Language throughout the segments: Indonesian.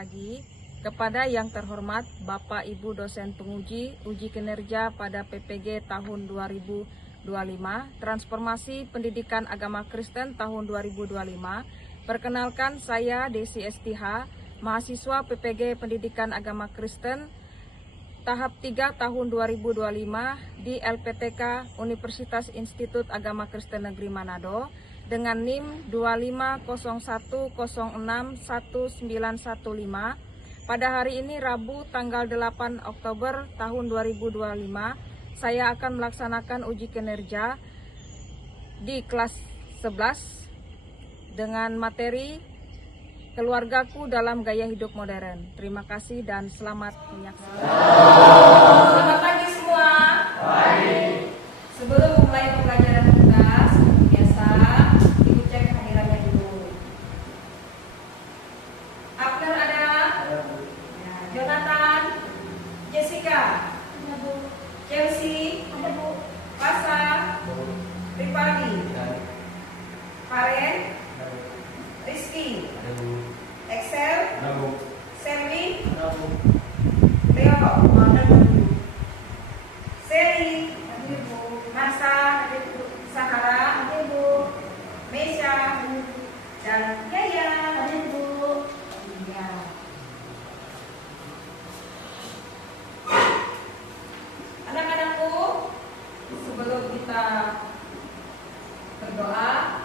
pagi kepada yang terhormat Bapak Ibu dosen penguji uji kinerja pada PPG tahun 2025, Transformasi Pendidikan Agama Kristen tahun 2025. Perkenalkan, saya Desi STH, mahasiswa PPG Pendidikan Agama Kristen tahap 3 tahun 2025 di LPTK Universitas Institut Agama Kristen Negeri Manado dengan NIM 25010619115. Pada hari ini Rabu tanggal 8 Oktober tahun 2025, saya akan melaksanakan uji kinerja di kelas 11 dengan materi Keluargaku dalam Gaya Hidup Modern. Terima kasih dan selamat menyaksikan. Selamat pagi semua. Baik. Sebelum memulai pembelajaran kita, seperti biasa, Ibu cek kehadirannya dulu. Abner ada? Ya, Jonathan, Jessica, ada Bu. Chelsea, ada Bu. Pasa, Ripadi, Karen, Rizky, Excel, Selvi, Leo, Seli, Marsa, Sahara, Mesya, dan Yaya. Anak-anakku, sebelum kita berdoa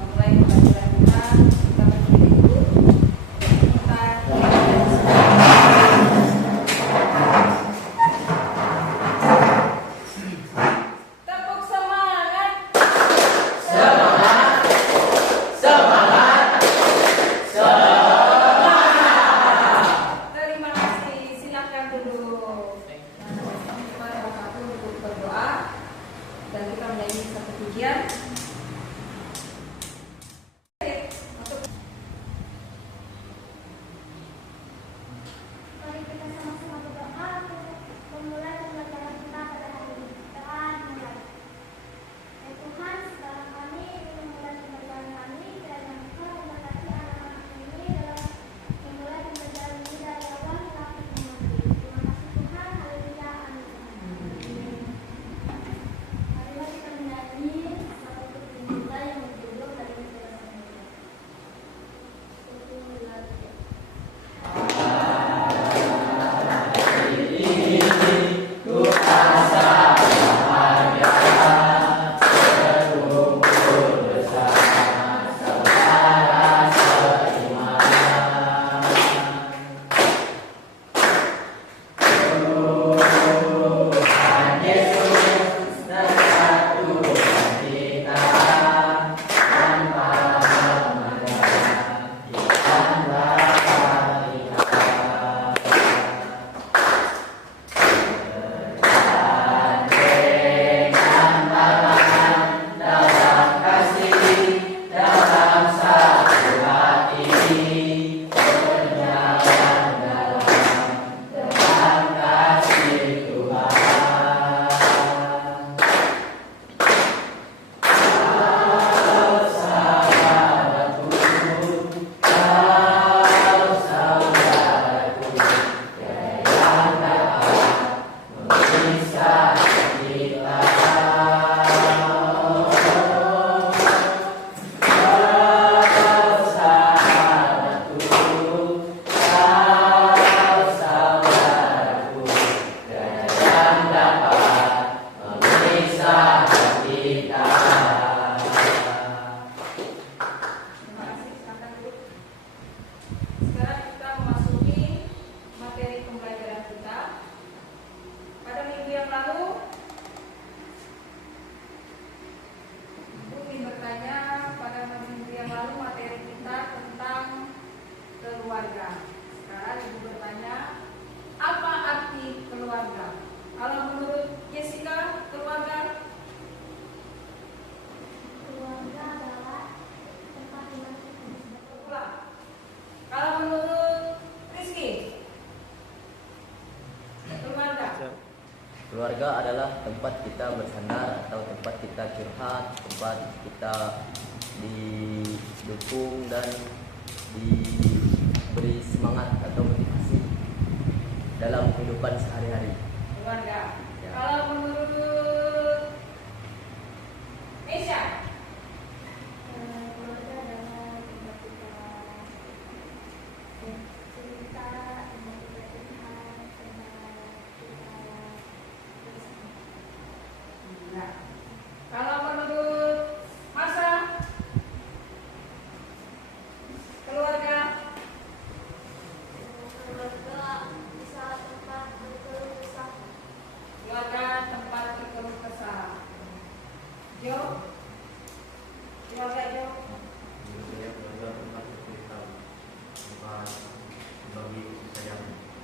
memulai pembelajaran kita berdiri dulu. Tepuk semangat. Semangat. Semangat. Semangat. Terima kasih. Silakan duduk. Mari Bapak untuk berdoa dan kita menyanyi satu pujian. Keluarga adalah tempat kita bersandar atau tempat kita curhat, tempat kita didukung dan beri semangat atau motivasi dalam kehidupan sehari-hari. Keluarga. Ya. Kalau menurut Mesya, Keluarga adalah tempat kita cerita, tempat kita curhat, tempat kita bersama. ya. Kalau menurut Masa, keluarga. Keluarga bisa tempat berkeluh kesah. Keluarga tempat berkeluh kesah. Jo, keluarga Jo.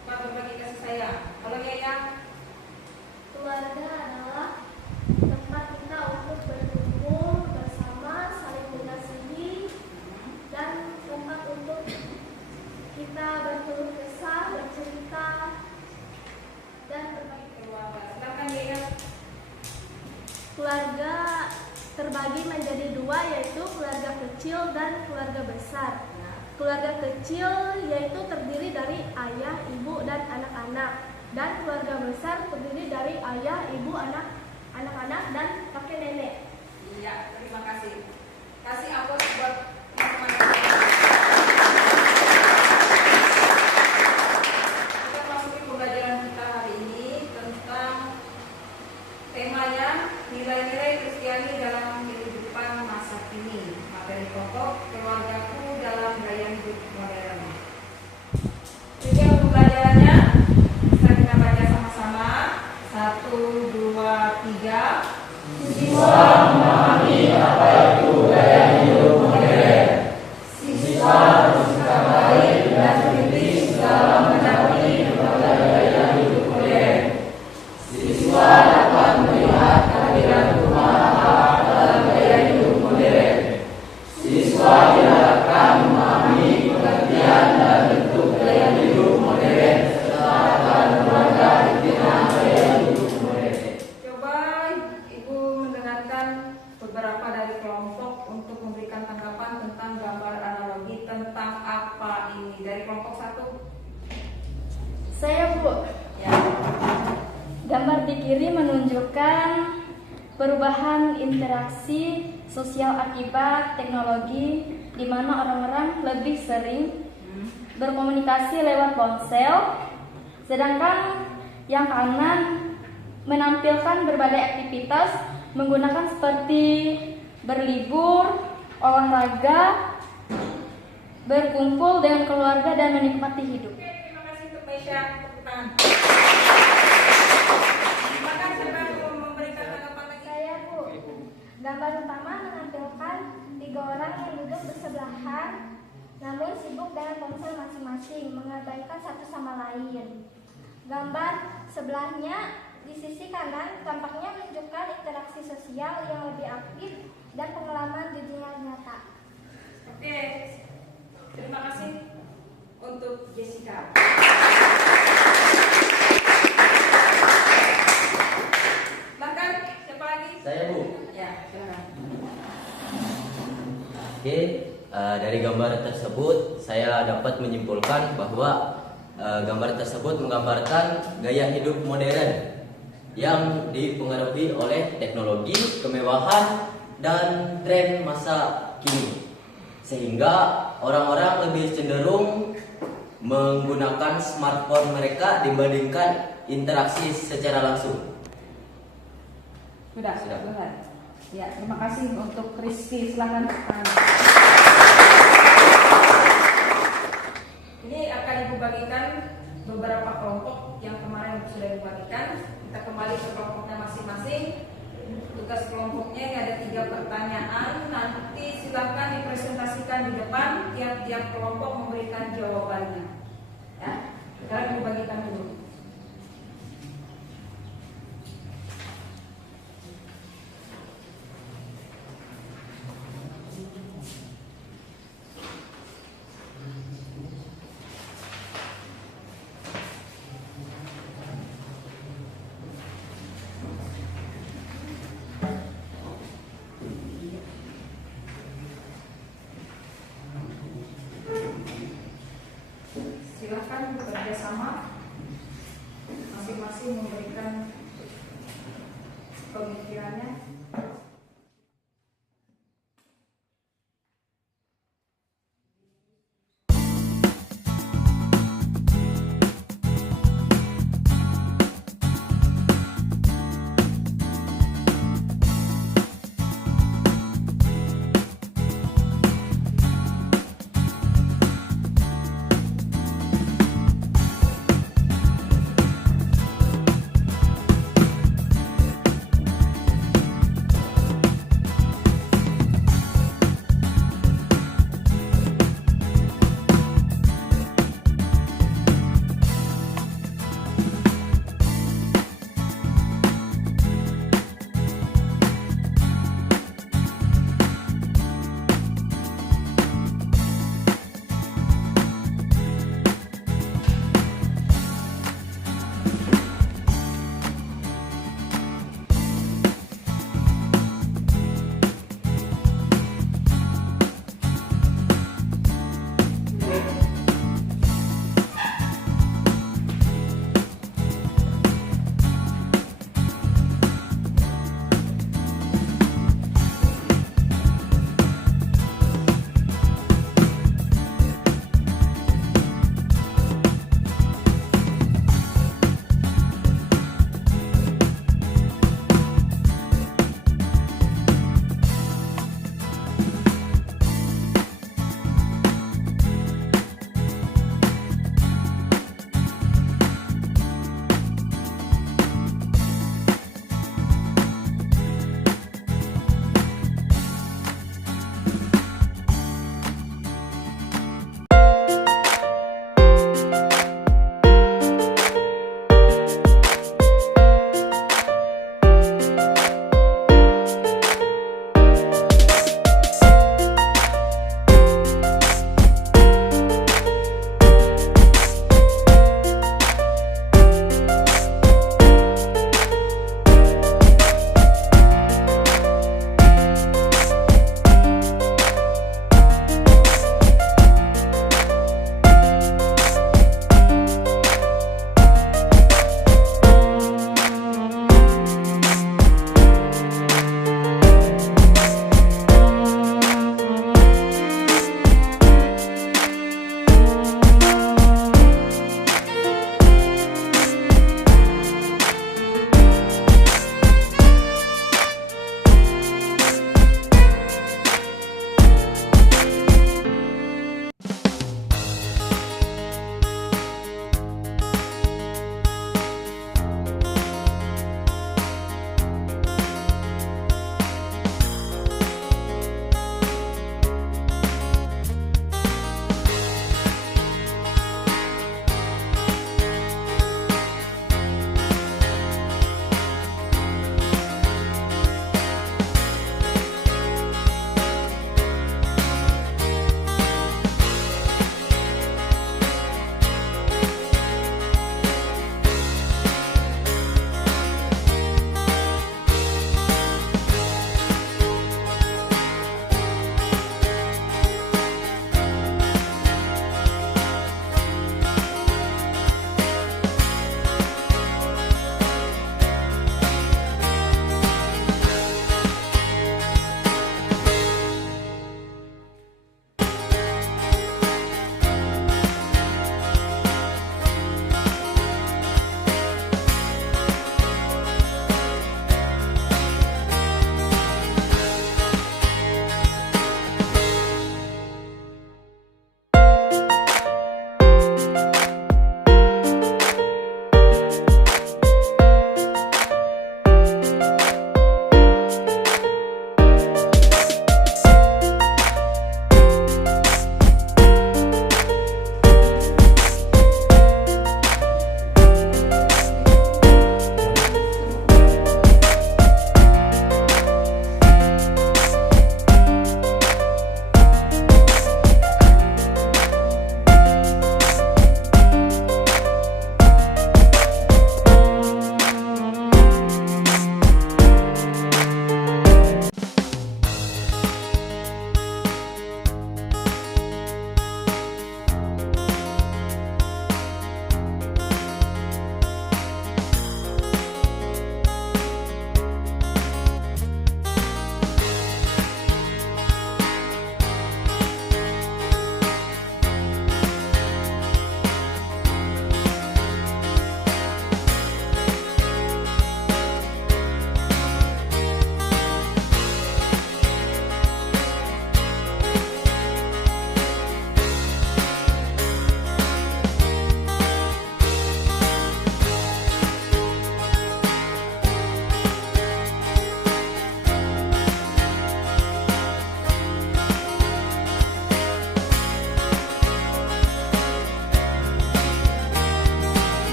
Tempat berbagi kasih sayang. Kalau Yaya, Keluarga adalah tempat kita untuk berkumpul bersama, saling mengasihi, dan tempat untuk kita berkeluh kesah, bercerita, dan berbagi. keluarga. Silakan Yaya. Keluarga terbagi menjadi dua, yaitu keluarga kecil dan keluarga besar. Keluarga kecil yaitu terdiri dari ayah, ibu, dan anak-anak. Dan keluarga besar terdiri dari ayah, ibu, anak-anak, dan kakek nenek. Iya, terima kasih. Kasih aplaus buat teman-teman. Kita masuki pembelajaran kita hari ini tentang temanya nilai-nilai Kristiani dalam kehidupan masa kini. Materi pokok keluargaku dalam gaya hidup modern. Jadi pembelajarannya bisa kita baca sama-sama. 1, 2, 3. Siswa memahami apa itu gaya hidup modern. Siswa bersikap baik dan kritis dalam menanggapi berbagai gaya hidup modern. Siswa dapat melihat kehadiran Tuhan Allah dalam gaya hidup modern. Siswa diharapkan memahami pengertian dan bentuk gaya hidup modern serta peran keluarga di tengah gaya hidup modern. Coba Ibu mendengarkan beberapa dari kelompok untuk memberikan tanggapan tentang gambar analogi tentang apa ini. Dari kelompok 1. Saya, Bu. Ya. Gambar di kiri menunjukkan perubahan interaksi sosial akibat teknologi, di mana orang-orang lebih sering berkomunikasi lewat ponsel, sedangkan yang kanan menampilkan berbagai aktivitas menggunakan seperti berlibur, olahraga, berkumpul dengan keluarga, dan menikmati hidup. Oke, terima kasih untuk Mesya. Tepuk tangan. Silakan siapa yang mau memberikan tanggapan lagi? Saya, Bu. Gambar utama menampilkan 3 orang yang duduk bersebelahan, namun sibuk dengan ponsel masing-masing, mengabaikan satu sama lain. Gambar sebelahnya di sisi kanan tampaknya menunjukkan interaksi sosial yang lebih aktif dan pengalaman di dunia nyata. Oke, terima kasih untuk Jessica. Bahkan siapa lagi? Saya, Bu. Ya, silakan. Oke, dari gambar tersebut saya dapat menyimpulkan bahwa gambar tersebut menggambarkan gaya hidup modern yang dipengaruhi oleh teknologi, kemewahan, dan tren masa kini. Sehingga orang-orang lebih cenderung menggunakan smartphone mereka dibandingkan interaksi secara langsung. Sudah Silakan. selesai. Ya, terima kasih untuk Rizky. Silakan. Ini akan Ibu bagikan beberapa kelompok yang kemarin sudah dibagikan. Kita kembali ke kelompoknya masing-masing. Tugas kelompoknya ini ada 3 pertanyaan. Nanti silakan dipresentasikan di depan. Tiap-tiap kelompok memberikan jawabannya. Ya, sekarang Ibu bagikan dulu. Silakan bekerjasama, masing-masing memberikan pemikirannya.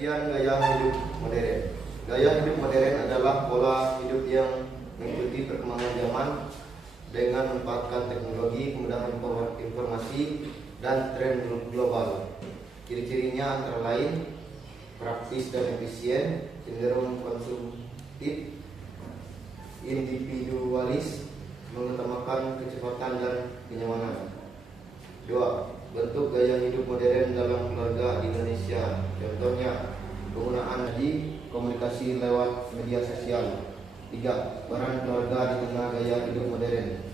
Pengertian gaya hidup modern. Gaya hidup modern adalah pola hidup yang mengikuti perkembangan zaman dengan memanfaatkan teknologi, kemudahan informasi, dan tren global. Ciri-cirinya antara lain praktis dan efisien, cenderung konsumtif, individualis, mengutamakan kecepatan dan kenyamanan. 2. Bentuk gaya hidup modern dalam keluarga di Indonesia. Contohnya, penggunaan di komunikasi lewat media sosial. 3. Peran keluarga di tengah gaya hidup modern.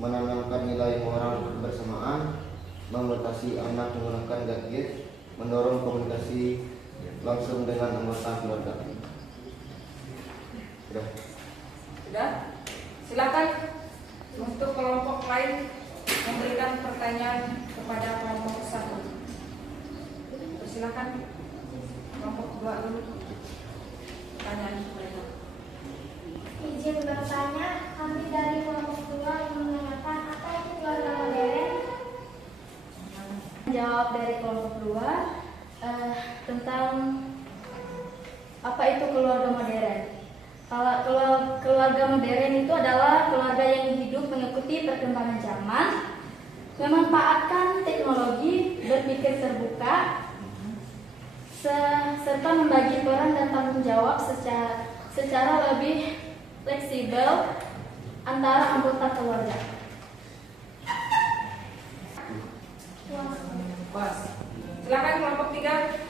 Menanamkan nilai moral kebersamaan, membatasi anak menggunakan gadget, mendorong komunikasi langsung dengan anggota keluarga. Sudah? Silakan untuk kelompok lain memberikan pertanyaan kepada kelompok 1. Silakan kelompok 2 dulu. Pertanyaan mereka. Izin bertanya, kami dari kelompok 2 yang menanyakan apa itu keluarga modern. Jawab dari kelompok 2 tentang apa itu keluarga modern. Kalau keluarga modern itu adalah keluarga yang hidup mengikuti perkembangan zaman, memanfaatkan teknologi, berpikir terbuka, serta membagi peran dan tanggung jawab secara lebih fleksibel antara anggota keluarga. Pas. Silakan kelompok 3.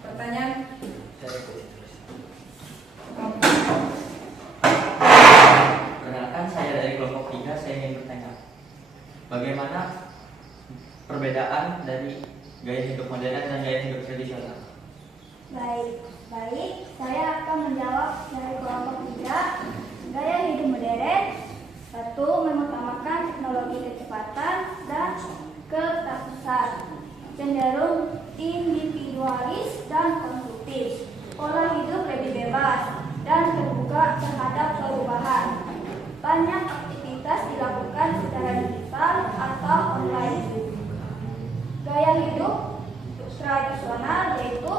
Pertanyaan. Perkenalkan, saya dari kelompok 3. Saya ingin bertanya, bagaimana perbedaan dari gaya hidup modern dan gaya hidup tradisional? Baik, saya akan menjawab dari kelompok 3. Gaya hidup modern 1. Mengutamakan teknologi kecepatan dan kepraktisan, cenderung individualis dan konsumtif. Pola hidup lebih bebas dan terbuka terhadap perubahan. Banyak aktivitas dilakukan secara digital atau online. Gaya hidup tradisional yaitu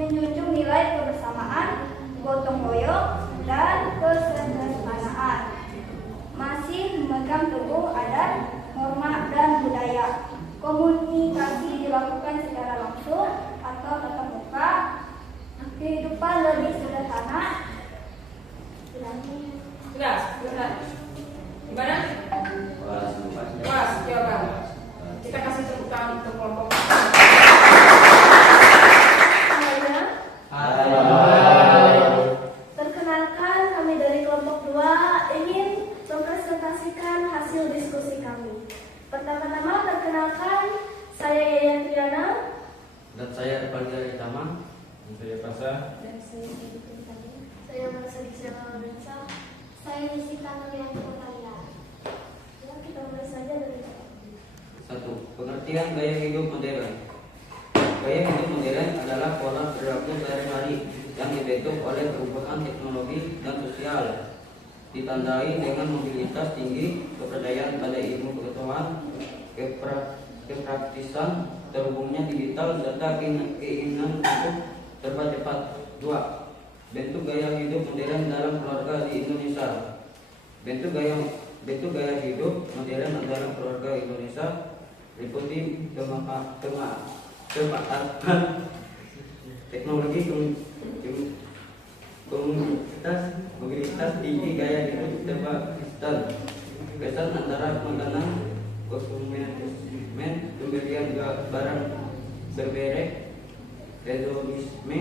menjunjung nilai kebersamaan, gotong royong, dan kesederhanaan. Masih memegang teguh adat, norma, dan budaya. Komunikasi dilakukan secara langsung atau tatap muka. Kehidupan lebih sederhana. Sudah? Gimana? Pas, jawaban. Kita kasih tepuk tangan untuk kelompok. Perkenalkan, kami dari kelompok 2 ingin mempresentasikan hasil diskusi kami. Pertama-tama perkenalkan, saya Yayan Triana. Dan saya Depan Tama. Saya Pasa. Dan saya Edith tadi. Saya Merasa Gisela Lorenza. Saya Nisita Nurianti Putalia. Ya, kita mulai saja dari 1. Pengertian gaya hidup modern. Gaya hidup modern adalah pola perilaku sehari-hari yang dibentuk oleh perubahan teknologi dan sosial, ditandai dengan mobilitas tinggi, kepercayaan pada ilmu pengetahuan, kepraktisan, terhubungnya digital, serta keinginan untuk serba cepat. 2. Bentuk gaya hidup modern dalam keluarga di Indonesia. Bentuk gaya hidup modern dalam keluarga Indonesia meliputi pemanfaatan teknologi, mobilitas tinggi, gaya hidup terbatas, kesan antara makanan, konsumen, pembelian barang bermerek, hedonisme,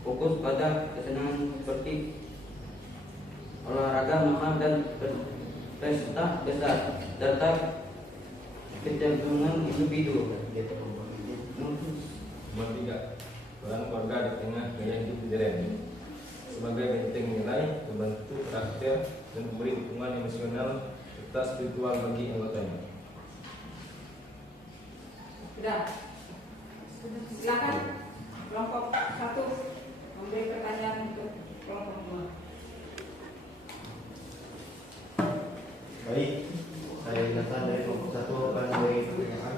fokus pada kesenangan seperti olahraga mahal dan pesta besar, serta kecenderungan individu. Nomor 3. Peran keluarga di tengah gaya hidup modern. Sebagai benteng nilai, membantu karakter, dan memberi dukungan emosional serta spiritual bagi anggotanya. Sudah. Silakan kelompok 1 memberi pertanyaan untuk kelompok 2. Baik, saya Jonathan dari kelompok 1 akan memberi pertanyaan.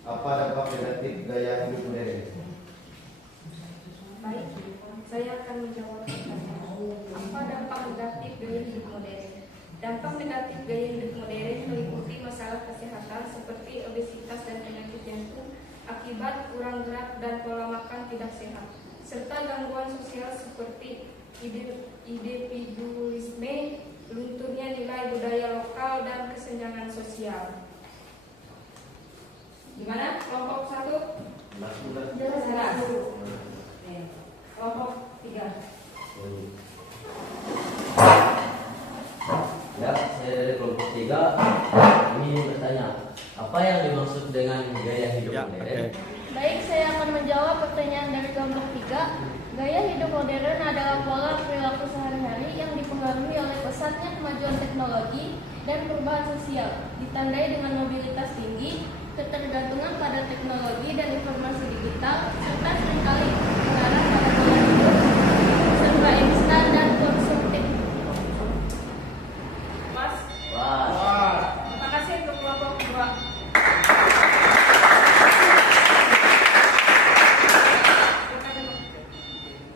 Apa dampak negatif gaya hidup modern? Dampak negatif gaya hidup modern meliputi masalah kesehatan seperti obesitas dan penyakit jantung akibat kurang gerak dan pola makan tidak sehat, serta gangguan sosial seperti individualisme, lunturnya nilai budaya lokal, dan kesenjangan sosial. Gimana? Kelompok 1? Jelas. Kelompok 3. Ya, saya dari kelompok 3 ingin bertanya, apa yang dimaksud dengan gaya hidup modern? Baik, saya akan menjawab pertanyaan dari kelompok 3. Gaya hidup modern adalah pola perilaku sehari-hari yang dipengaruhi oleh pesatnya kemajuan teknologi dan perubahan sosial, ditandai dengan mobilitas tinggi, ketergantungan pada teknologi dan informasi digital, serta seringkali mengarah pada pola hidup serba instan dan konsumtif. Mas, Wah, terima kasih untuk kelompok 2.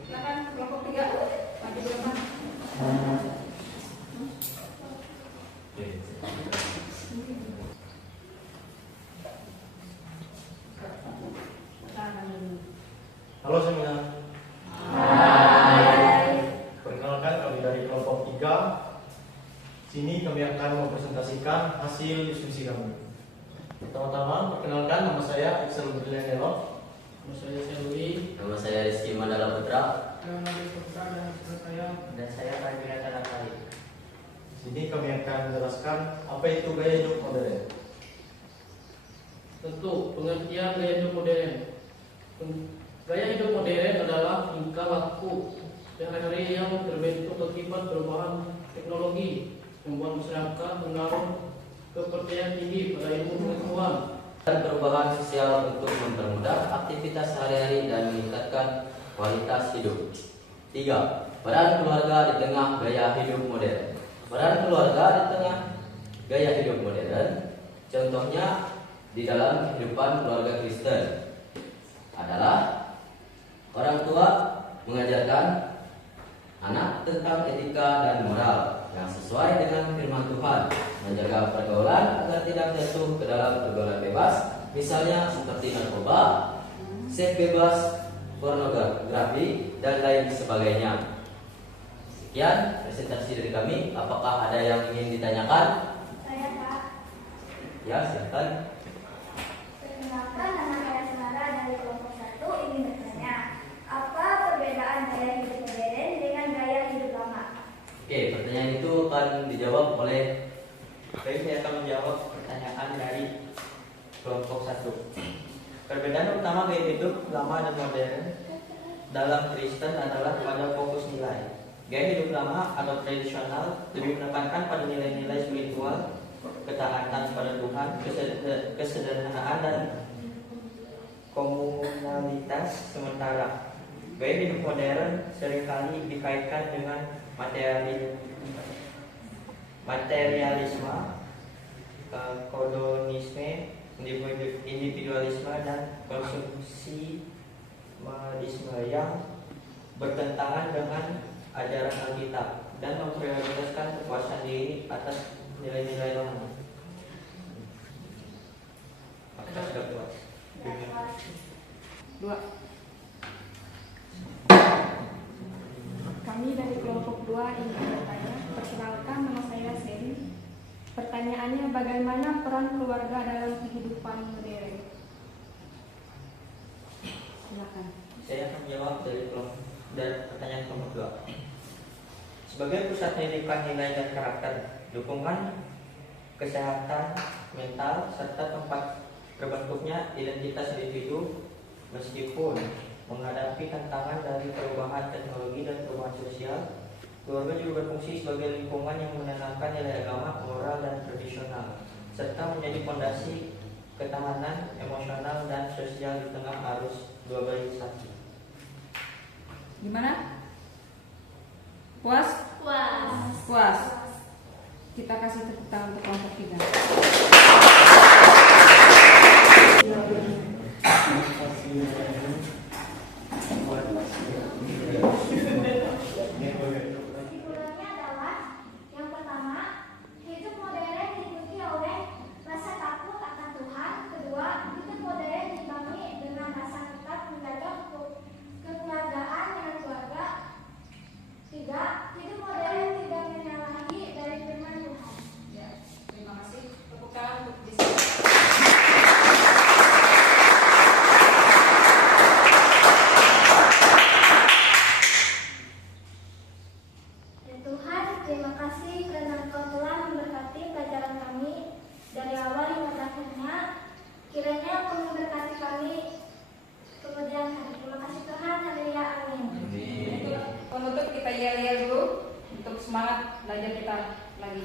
Silakan kelompok 3. Maju ke depan. Halo semua. Perkenalkan, kami dari kelompok 3. Sini kami akan mempresentasikan hasil diskusi kami. Pertama-tama, perkenalkan, nama saya Iksan Berlianelo. Nama saya Selwi. nama saya Rizky Mandala Putra. Dan saya Fadila Talakari. Sini kami akan menjelaskan apa itu gaya hidup modern. Tentu pengertian gaya hidup modern. Gaya hidup modern adalah tingkah laku sehari-hari yang terbentuk akibat perubahan teknologi, membuat masyarakat menaruh kepercayaan tinggi pada ilmu pengetahuan Dan perubahan sosial untuk mempermudah aktivitas sehari-hari dan meningkatkan kualitas hidup. 3. Peran keluarga di tengah gaya hidup modern. Peran keluarga di tengah gaya hidup modern, contohnya di dalam kehidupan keluarga Kristen adalah orang tua mengajarkan anak tentang etika dan moral yang sesuai dengan firman Tuhan, menjaga pergaulan agar tidak jatuh ke dalam pergaulan bebas, misalnya seperti narkoba, seks bebas, pornografi, dan lain sebagainya. Sekian presentasi dari kami. Apakah ada yang ingin ditanyakan? Saya Pak. Ya, silakan. Perkenalkan, nama saya Semara dari kelompok 1 ingin bertanya, apa perbedaan gaya hidup modern dengan gaya hidup lama? Oke, pertanyaan itu akan dijawab oleh Baik, saya akan menjawab pertanyaan dari kelompok 1. Perbedaan utama gaya hidup lama dan modern dalam Kristen adalah pada fokus nilai. Gaya hidup lama atau tradisional lebih menekankan pada nilai-nilai spiritual, ketaatan pada Tuhan, kesederhanaan, dan komunalitas. Sementara gaya hidup modern seringkali dikaitkan dengan materialisme, kodonisme, individualisme, dan konsumisme yang bertentangan dengan ajaran Alkitab dan memprioritaskan kepuasan diri atas nilai-nilai lama. Apakah sudah puas? 2. Kami dari kelompok 2 ingin bertanya. Perkenalkan, nama saya Seri. Pertanyaannya, bagaimana peran keluarga dalam kehidupan modern? Silakan. Saya akan menjawab dari pertanyaan kelompok 2. Sebagai pusat pendidikan nilai dan karakter, dukungan kesehatan mental, serta tempat terbentuknya identitas individu, meskipun menghadapi tantangan dari perubahan teknologi dan perubahan sosial, keluarga juga berfungsi sebagai lingkungan yang menanamkan nilai agama, moral, dan tradisional, serta menjadi fondasi ketahanan emosional dan sosial di tengah arus globalisasi. Gimana? Puas? Puas. Kita kasih tepuk tangan untuk kelompok 3. Kesimpulannya adalah yang pertama, Tuhan, terima kasih karena Engkau telah memberkati pelajaran kami dari awal hingga akhirnya. Kiranya Engkau memberkati kami kemudian hari. Terima kasih Tuhan, haleluya, amin. Untuk penutup kita yel-yel dulu untuk semangat belajar kita lagi.